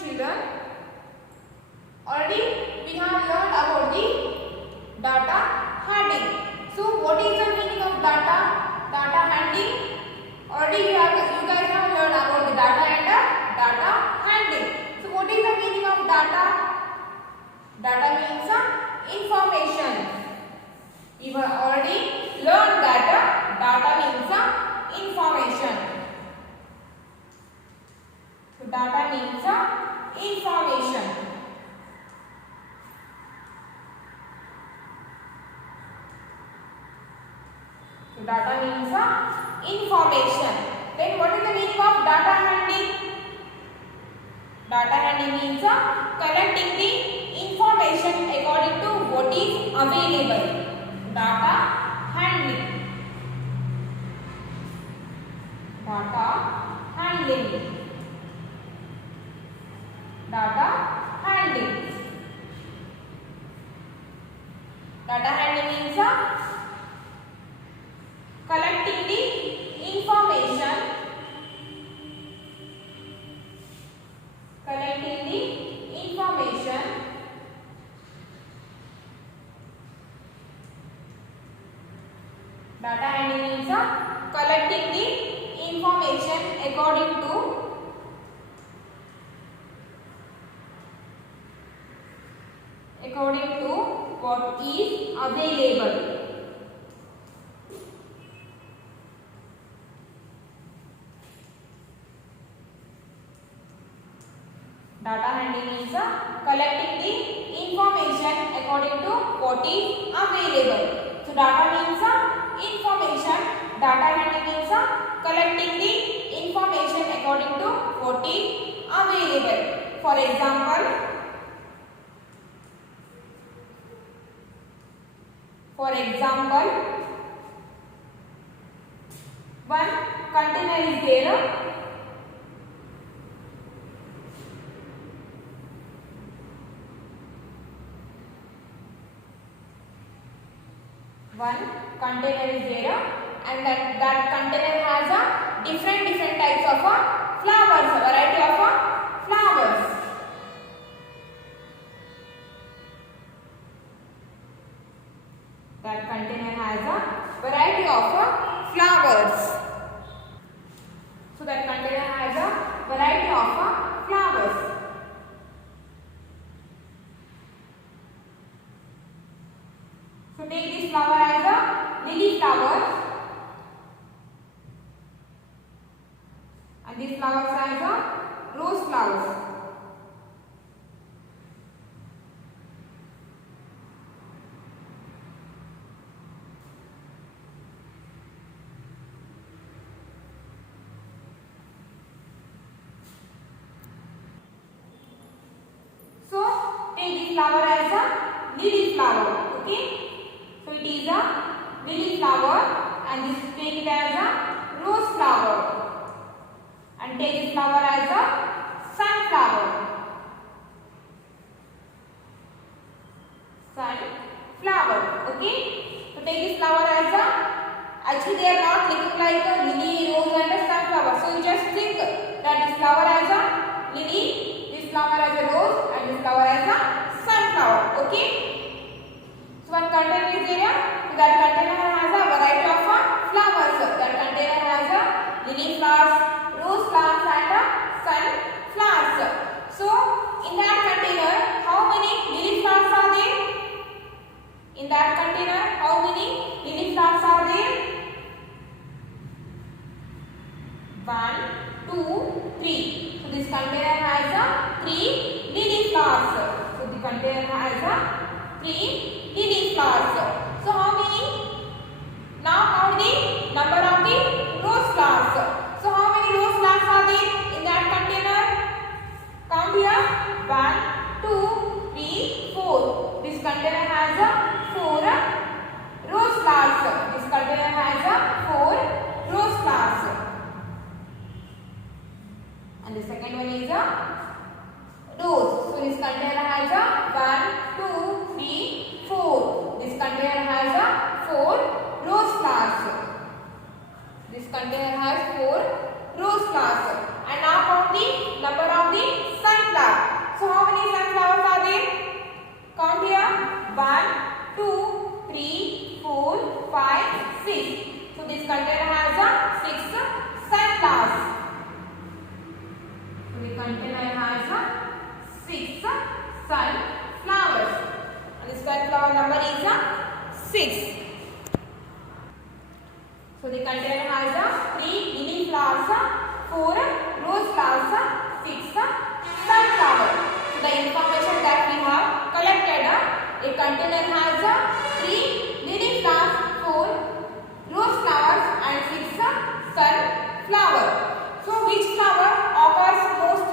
children, already we have learned about the data handling. So what is the meaning of data handling? Already you guys have learned about the data and data handling. So what is the meaning of data? Data means information. You have already learned that data means information. So data means information. So data means information. Then what is the meaning of data handling? Data handling means collecting the information according to what is available. Data handling. Data handling. Data handling. Data handling means collecting the information. Collecting the information data handling means collecting the information according to what is available. Data handling means collecting the information according to what is available. So data means information. Data handling means collecting the information according to what is available. For example, one container is there. One container is there, and that container has a different types of flowers, a variety of flowers. That container has a variety of flowers. So that container has a variety of flowers. So take this flower as a lily flower, and this flower as a rose flowers. So take this flower as a lily flower. Okay. So it is a lily flower, and this take it as a rose flower, and take this flower as a sunflower. Sunflower. Okay. So take this flower as a, actually they are not looking like a lily, rose and a sunflower. So you just think that this flower as a lily, this flower as a rose, and this flower as a sunflower. Okay. So one container is there. So that container has a variety of flowers. That container has a lily flowers, rose flowers, and sunflowers. So in that container, how many lily flowers are there? In that container, how many lily flowers are there? 1, 2, 3. So this container has a 3 lily flowers. So the container has a 3 lily flowers. So how many? Now count the number of the rose flowers. So how many rose flowers are there in that container? Count here. 1, 2, 3, 4. This container has a 4 rose flowers. This container has a 4 rose flowers. And the second one is a rose. So this container has a 1, 2, 3, 4. This container has a 4 rose flowers. This container has 4 rose flowers. And now count the number of the sunflowers. 6. So this container has a 6 sunflowers. So the container has a 6 sunflowers. And the sunflower number is a 6. So the container has a 3 lily flowers, 4 rose flowers, 6 sunflower. So the information that we have collected, a container has a 3 lily flowers, 4 rose flowers and 6 sunflower. So which flower occurs most?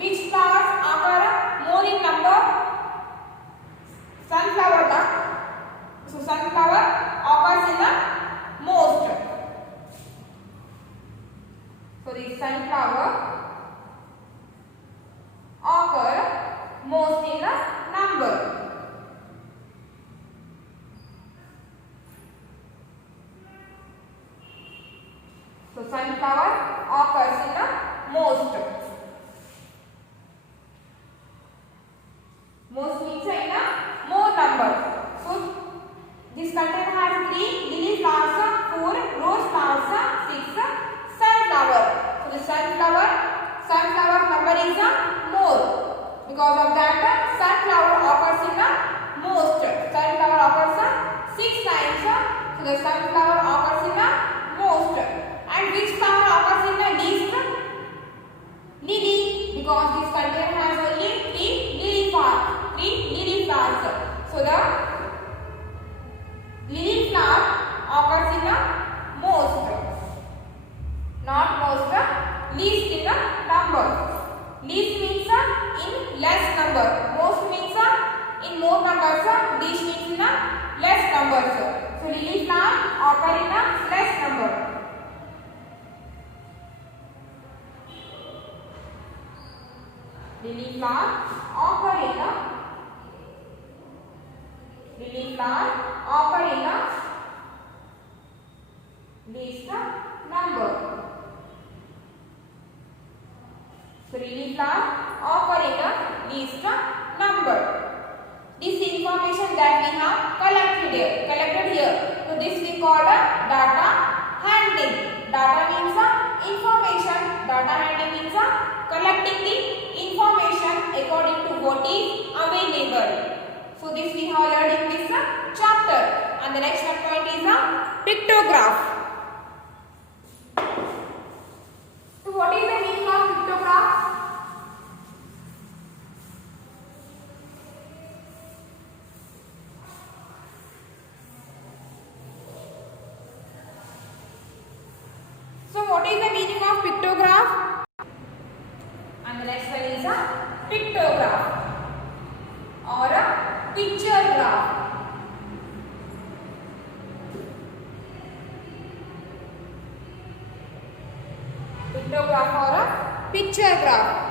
Which flowers occur more in number? Sunflower. So sunflower occurs in the most. So the sunflower occur most in the number. So sunflower occurs in the most. Most means in a more number. So this container has 3 lily flowers, 4 rose flowers, 6 sunflower. So the sunflower number is a more. Because of that, sunflower occurs in the most. Sunflower occurs 6 times. So the sunflower occurs in the most. And which flower occurs in the least? Lily. Because this container has only 3 lily flowers. So the lily flower occurs in the most, not most, least in the number. Least means in less number. Most means in more numbers. Least means in less numbers. So lily flower occur in a less number. Lily flower occur in a least number. So lily flower occur in a least number. This information that we have collected here. So this we call data handling. Data means information. Data handling means collecting the information according to what is available. So this we have learned in this chapter. And the next point is a pictograph. So what is the meaning of pictograph? So what is the meaning of pictograph? And the next one is a pictograph or a picture graph. Pictograph or a picture graph.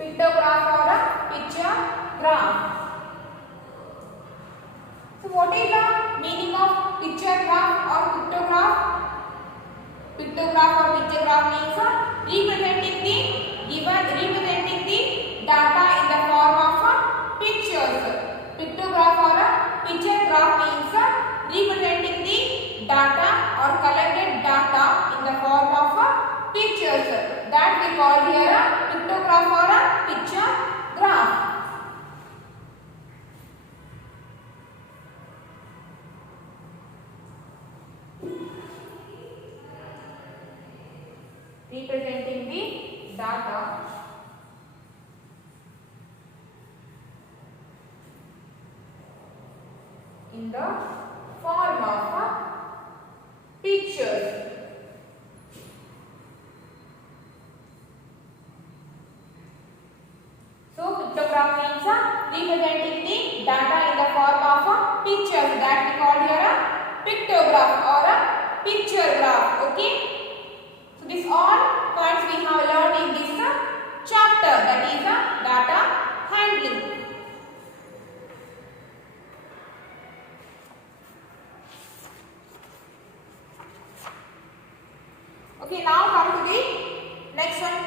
Pictograph or a picture graph. So what is the meaning of picture graph or pictograph? Pictograph or picture graph means representing the data in the form of pictures. Pictograph or a picture graph means representing the data or collected data in the form of pictures. That we call here a pictograph or a picture graph. Representing the data in the form of pictures. So pictograph means representing the data in the form of pictures. That we call here a pictograph or a picture graph. Okay. So these all points we have learned in this chapter, that is data handling. Okay, now come to the next one.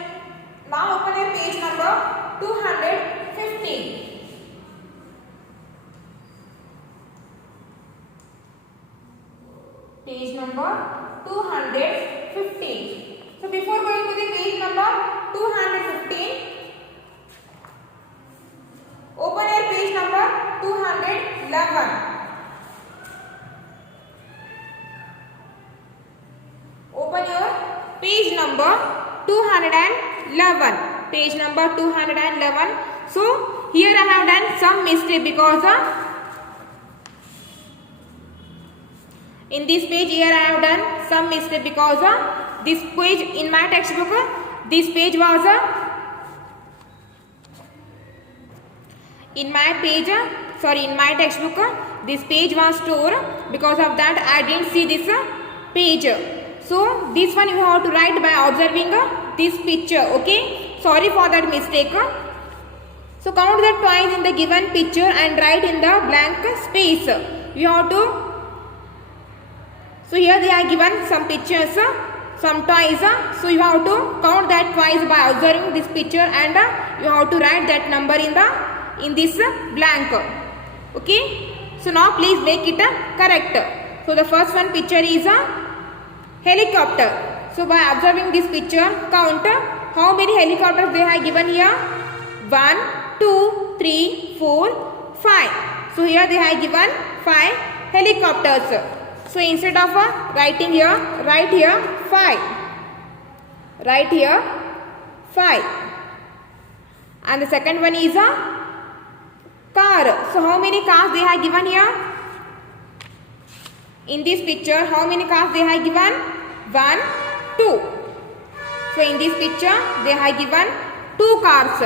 Now open your page number 215. Page number 215. So before going to the page number 215, open your page number 211. Open your page number 211. Page number 211. So here I have done some mistake because in this page here I have done some mistake because this page in my textbook, this page was in my textbook, this page was stored. Because of that I didn't see this page. So this one you have to write by observing this picture. Okay, sorry for that mistake. So count the toys in the given picture and write in the blank space. You have to. So here they are given some pictures, some toys. So you have to count that toys by observing this picture and you have to write that number in this blank. Okay. So now please make it correct. So the first one picture is a helicopter. So by observing this picture, count how many helicopters they have given here. 1, 2, 3, 4, 5. So here they have given 5 helicopters. So instead of writing here, write here 5. Write here 5. And the second one is a car. So how many cars they have given here? In this picture, how many cars they have given? 1, 2. So in this picture, they have given 2 cars.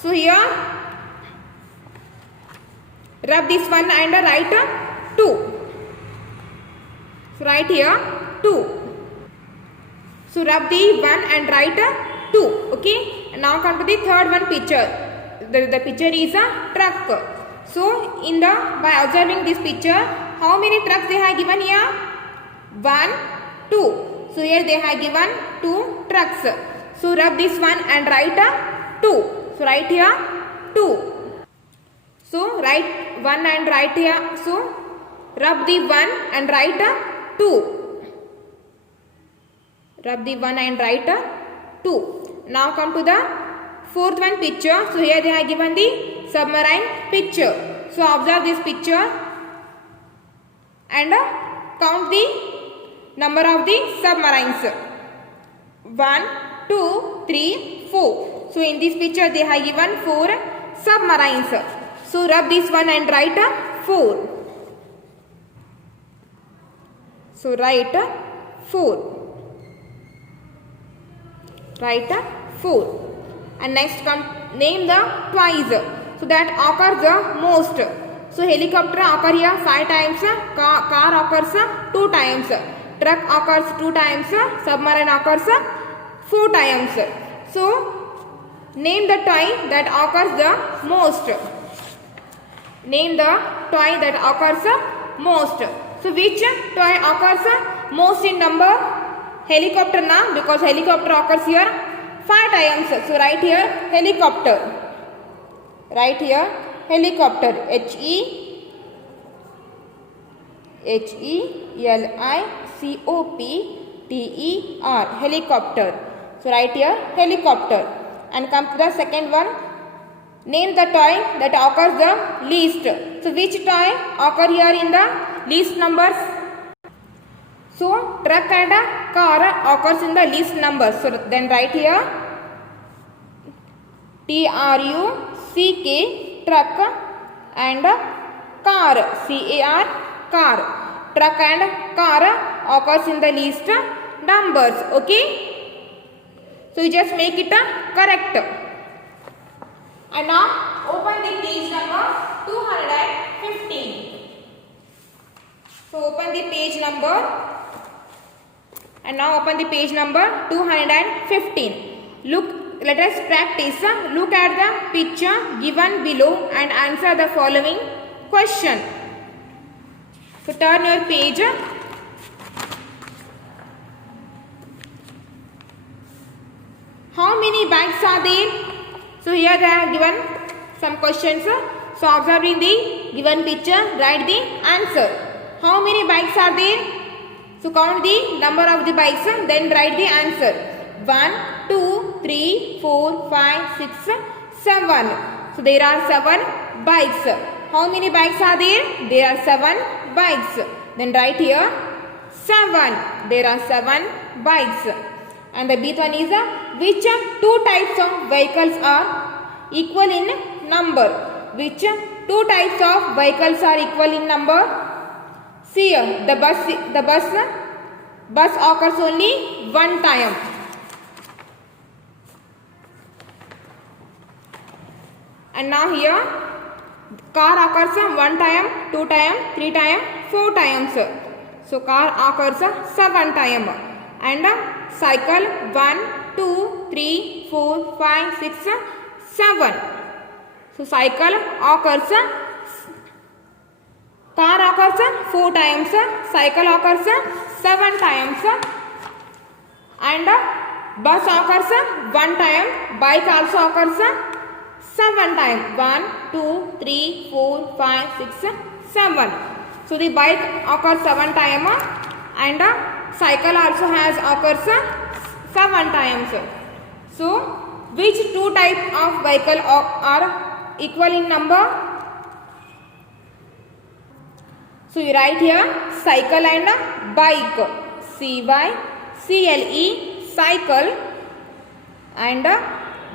So here, rub this one and write 2. So write here 2. So rub the 1 and write 2. Okay. And now come to the third one picture. The picture is a truck. So by observing this picture, how many trucks they have given here? 1, 2. So here they have given 2 trucks. So rub this one and write 2. So write here 2. So write 1 and write here. So rub the 1 and write 2. Rub the 1 and write 2. Now come to the fourth one picture. So here they have given the submarine picture. So observe this picture and count the number of the submarines. 1, 2, 3, 4. So in this picture they have given 4 submarines. So rub this one and write 4. So write 4. Write 4. And next name the twice. So that occurs the most. So helicopter occurs here 5 times, car occurs 2 times, truck occurs 2 times, submarine occurs 4 times. So name the toy that occurs the most. Name the toy that occurs most. So which toy occurs most in number? Helicopter now, because helicopter occurs here 5 times. So write here helicopter. Write here helicopter. Helicopter. Helicopter. So write here helicopter. And come to the second one. Name the toy that occurs the least. So which toy occur here in the least numbers? So truck and car occurs in the least numbers. So then write here TRUCK, truck, and car, CAR, car. Truck and car occurs in the least numbers. Okay. So you just make it correct. And now open the page number 215. So open the page number. And now open the page number 215. Let us practice. Look at the picture given below and answer the following question. So turn your page. are there? So here they are given some questions. So observing the given picture, write the answer. How many bikes are there? So count the number of the bikes, then write the answer. 1, 2, 3, 4, 5, 6, 7. So there are 7 bikes. How many bikes are there? There are 7 bikes. Then write here 7. There are 7 bikes. And the B one is which two types of vehicles are equal in number? Which two types of vehicles are equal in number? See here, the bus occurs only one time. And now here car occurs 1 time, 2 time, 3 time, 4 times. So car occurs 7 time. And cycle 1, 2, 3, 4, 5, 6, 7. So cycle occurs, car occurs 4 times, cycle occurs 7 times, and bus occurs 1 time, bike also occurs 7 times. 1, 2, 3, 4, 5, 6, 7. So the bike occurs 7 times and cycle also has occurs 7 times. So which two type of vehicle are equal in number? So you write here cycle and bike. CYCLE, cycle, and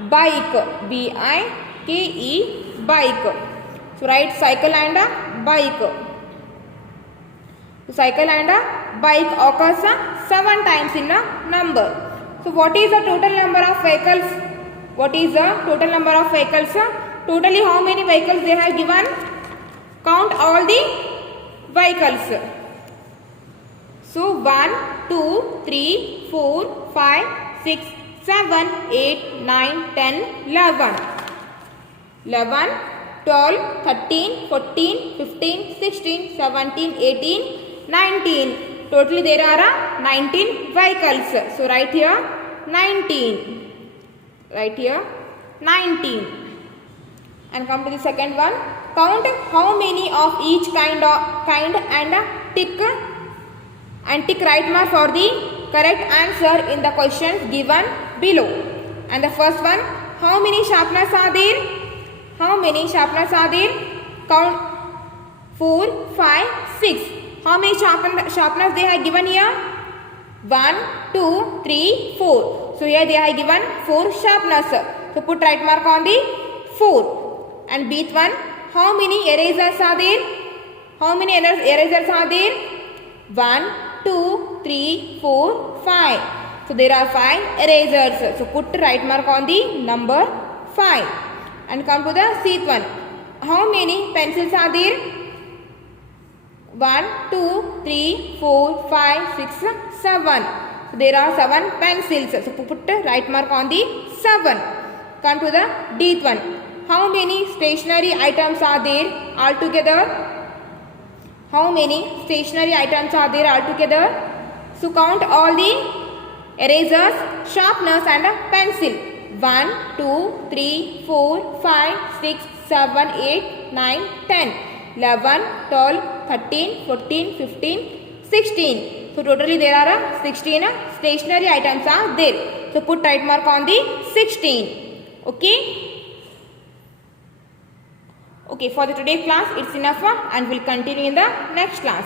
bike, BIKE, bike. So write cycle and bike. So cycle and bike occurs 7 times in a number. So what is the total number of vehicles? What is the total number of vehicles? Totally how many vehicles they have given? Count all the vehicles. So 1, 2, 3, 4, 5, 6, 7, 8, 9, 10, 11. 11, 12, 13, 14, 15, 16, 17, 18, 19. Totally there are 19 vehicles. So write here 19. Write here 19. And come to the second one. Count how many of each kind and tick right mark for the correct answer in the questions given below. And the first one, how many sharpeners are there? How many sharpeners are there? Count 4, 5, 6. How many sharpeners they have given here? 1, 2, 3, 4. So here they have given 4 sharpeners. So put right mark on the 4. And Bth one, how many erasers are there? How many erasers are there? 1, 2, 3, 4, 5. So there are 5 erasers. So put right mark on the number 5. And come to the Cth one. How many pencils are there? 1, 2, 3, 4, 5, 6, 7. So there are 7 pencils. So put right mark on the 7. Come to the Dth one. How many stationary items are there altogether? How many stationary items are there altogether? So count all the erasers, sharpeners and pencil. 1, 2, 3, 4, 5, 6, 7, 8, 9, 10, 11, 12, 13, 14, 15, 16. So totally there are 16 stationary items are there. So put right mark on the 16. Okay. Okay, for the today class it's enough and we'll continue in the next class.